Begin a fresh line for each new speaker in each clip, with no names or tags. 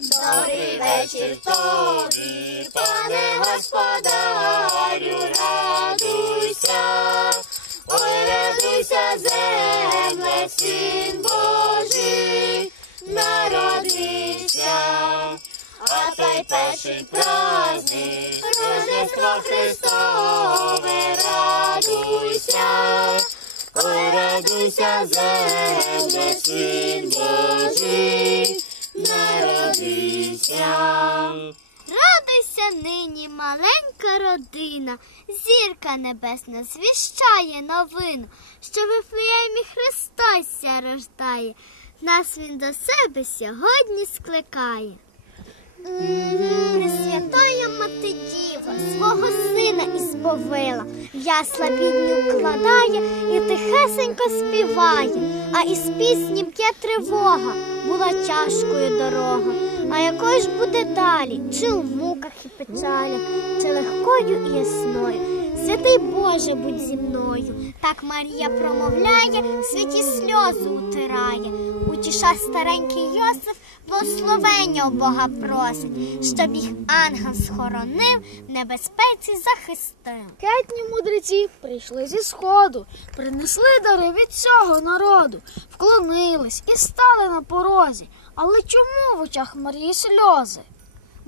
Добрий вечір тобі, пане господарю, радуйся, ой, радуйся, земле, син Божий, народився. А та й перший праздник, Рождество Христове, радуйся, ой, радуйся, земле, син Божий, народився.
Радуйся нині, маленька родина, зірка небесна звіщає новину, що в Вифлеємі Христос ся рождає, нас він до себе сьогодні скликає. Пресвятая мати діва, свого сина ісповила, ясла бідню кладає і тихесенько співає, а із пісні б'є тривога, була тяжкою дорога. А якою ж буде далі, чи в муках і печалях, чи легкою і ясною? Святий Боже, будь зі мною. Так Марія промовляє, святі сльози утирає. Утіша старенький Йосиф, благословення у Бога просить, щоб їх ангел схоронив, в небезпеці захистив.
Кетні мудреці прийшли зі сходу, принесли дари від цього народу, вклонились і стали на порозі. Але чому в очах Марії сльози?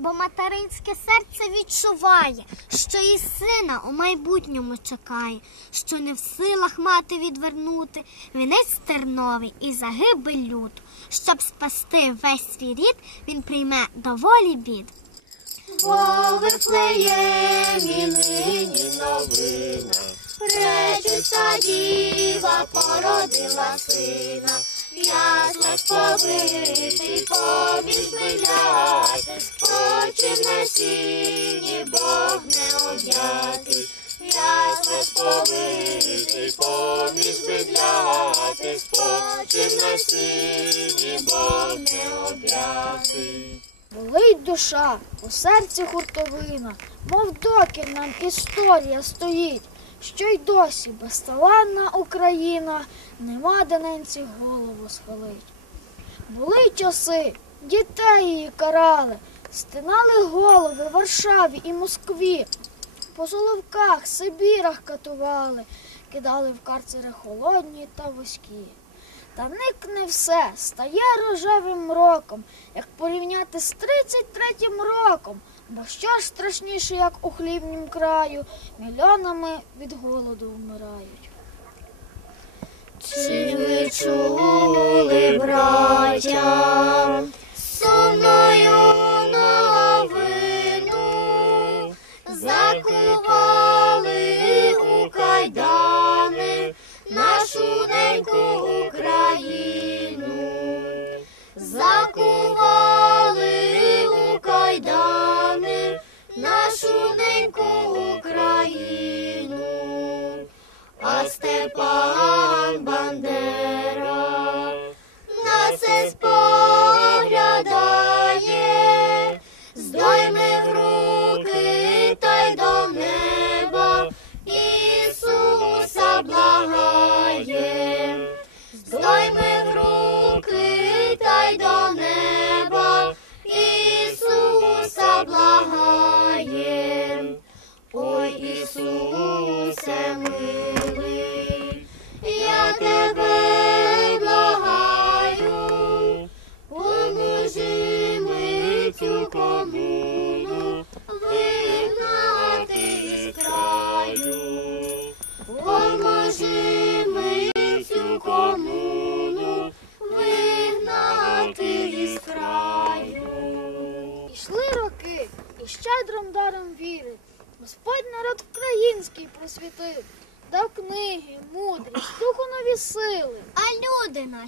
Бо материнське серце відчуває, що і сина у майбутньому чекає, що не в силах мати відвернути вінець терновий і загибель люту. Щоб спасти весь свій рід, він прийме доволі бід.
Во Вифлеємі нині новина, пречиста діва породила сина, ясла сповитий поміж биляти, спочив на сіні Бог не об'ятий, ясла сповитий поміж бидляти, спочив на сіні Бог не об'ятий.
Болить душа, у серці хуртовина, мов докір нам історія стоїть, що й досі безталанна Україна нема де ненці голову схилить. Були часи, дітей її карали, стинали голови Варшаві і Москві, по Соловках, Сибірах катували, кидали в карцери холодні та вузькі. Та никне все, стає рожевим роком, як порівняти з 33-м роком. Бо що ж страшніше, як у хлібнім краю, мільйонами від голоду вмирають.
Чи ви чули, браття, у кайдани нашу неньку Україну, закували у кайдани нашу неньку Україну. А Степан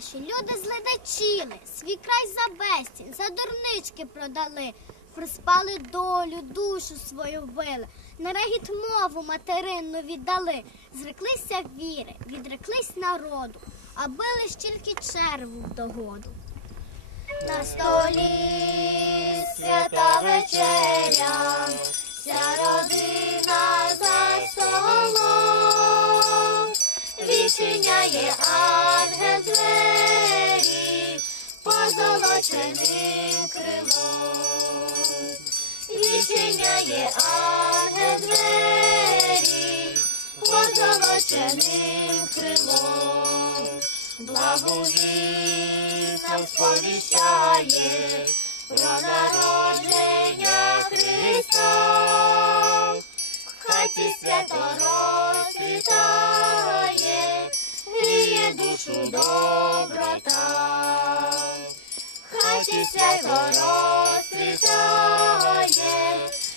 наші, люди зледачили, свій край за безцінь, за дурнички продали, проспали долю, душу свою вбили, на регіт мову материнну віддали, зреклися віри, відреклись народу, а били ж тільки черву в догоду.
На столі свята вечеря, вся родина за столом, відчиняє ангел двері, позолоченим крилом. відчиняє ангел двері, позолоченим крилом, благовість нам сповіщає про народження Христа. В хаті свято розцвітає, гріє душу доброта. Хаті свято розцвітає,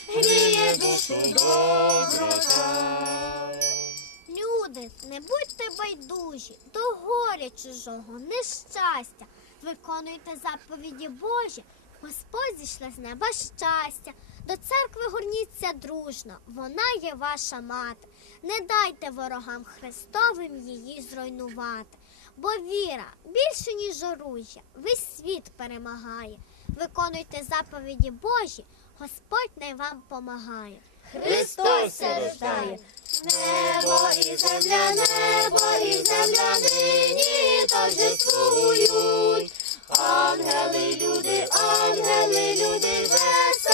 гріє душу доброта.
Люди, не будьте байдужі до горя чужого, нещастя. Виконуйте заповіді Божі. Господь зійшла з неба щастя. До церкви горніться дружно, вона є ваша мати. Не дайте ворогам Христовим її зруйнувати. Бо віра більше, ніж оружя, весь світ перемагає. Виконуйте заповіді Божі, Господь най вам помагає.
Христос рождає. Небо і земля, небо і земля нині торжествують. Ангели, люди, ангели, люди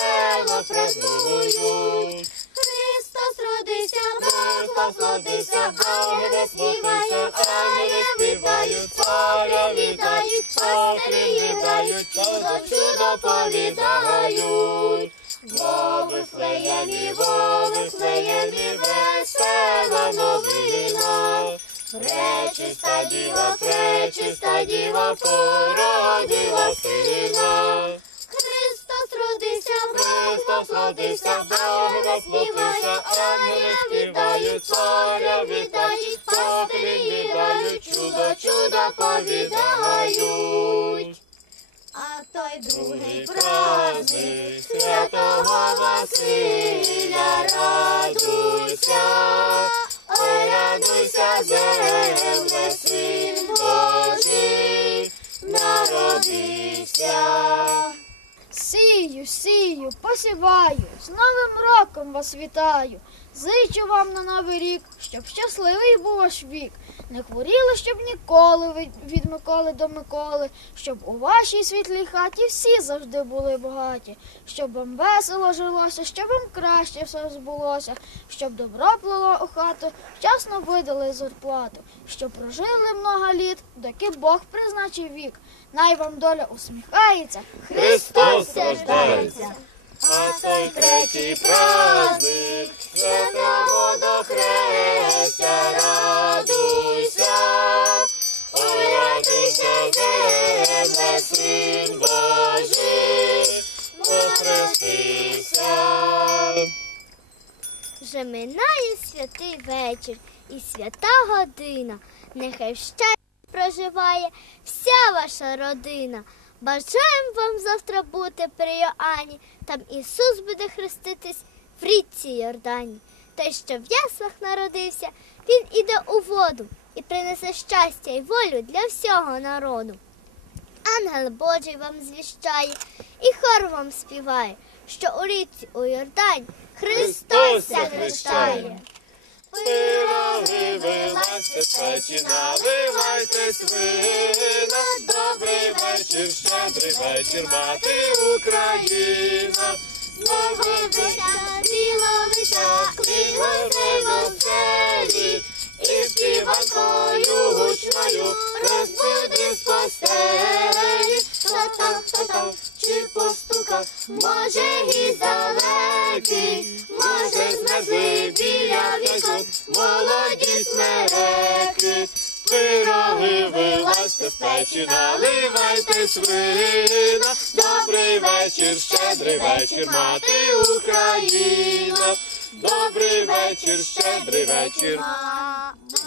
весело празднують. Христос родився, Христос родився, ангели співають, ангели співають, царя вітають, пастирі вітають, чудо, чудо повідають. Во Вифлеємі, во Вифлеємі, весела новина. Пречиста діва, пречиста діва, породила сина. Христос родився, Бога співає, ангели співають, царя вітають, пастирі вітають, чудо, чудо повідають. А той другий праздник святого Василя
Сію, посіваю, з Новим роком вас вітаю. Зичу вам на новий рік, щоб щасливий був ваш вік. Не хворіли, щоб ніколи від Миколи до Миколи, щоб у вашій світлій хаті всі завжди були багаті, щоб вам весело жилося, щоб вам краще все збулося, щоб добро плило у хату, вчасно видали зарплату, щоб прожили много літ, доки Бог призначив вік. Най вам доля усміхається,
Христос рождається. А той третій праздник святого до хреща радуйся. Ой, радуйся, земле, син Божий, охрестися.
Вже минає святий вечір і свята година. Нехай щасті проживає вся ваша родина. Бажаємо вам завтра бути при Йоанні. Там Ісус буде хреститись в річці Йордані. Той, що в яслах народився, він іде у воду і принесе щастя й волю для всього народу. Ангел Божий вам звіщає, і хор вам співає, що у річці у Йордані Христос ся хрещає.
Пироги печина, вивайтесь вина. Добрий вечір, щедрий вечір, мати Україна. Знову вися, біловися, крізь в селі, І співанкою гучною вилазьте з печі, наливайте свина. Добрий вечір, щедрий вечір, мати Україна. Добрий вечір, щедрий вечір,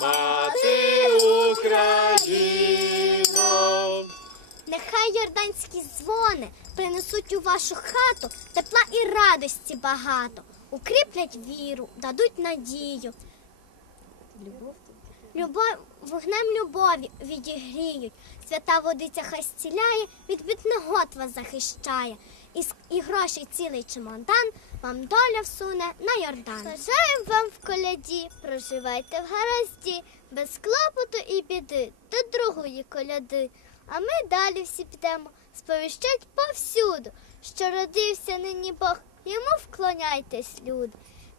мати Україно.
Нехай йорданські дзвони принесуть у вашу хату тепла і радості багато, укріплять віру, дадуть надію. Любов, вогнем любові відігріють, свята водиця хай зціляє, від біднегот вас захищає. І, і грошей цілий чемодан вам доля всуне на Йордан. Бажаємо вам в коляді, проживайте в гаразді, без клопоту і біди, до другої коляди. А ми далі всі підемо, сповіщать повсюду, що родився нині Бог, йому вклоняйтесь, люди.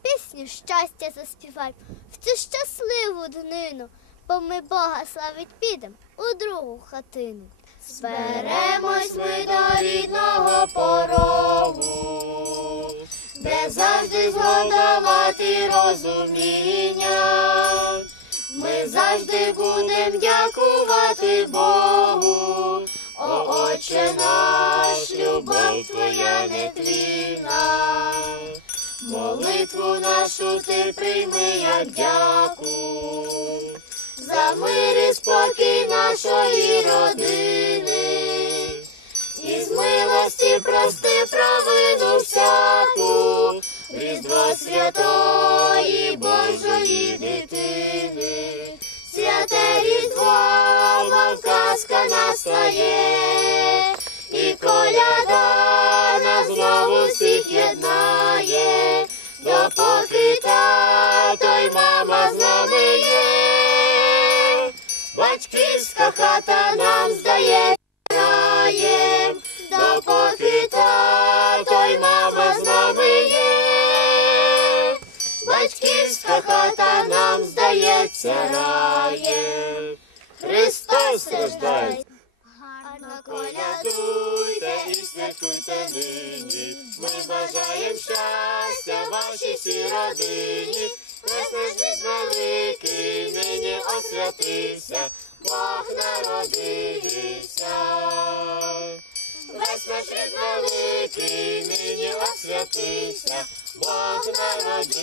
Пісню щастя заспівай в цю щасливу днину, бо ми Бога славить підем у другу хатину.
Зберемось ми до рідного порогу, де завжди згодувати розуміння. Ми завжди будем дякувати Богу, о Отче наш, любов твоя нетлінна. Молитву нашу ти прийми як дяку за мир і спокій нашої родини, і з милості прости провину всяку, Різдво святої Божої дитини, святе Різдво, мов казка настає, Батьківська хата нам здає раєм, допоки тато й мама з є. Батьківська хата нам здається раєм. Христос рождається. Гарно колядуйте і святкуйте нині. Ми бажаєм щастя вашій всій родині. Весь наш великий нині освятився, Бог народився. Весь наш рід великий нині освятився, Бог народився.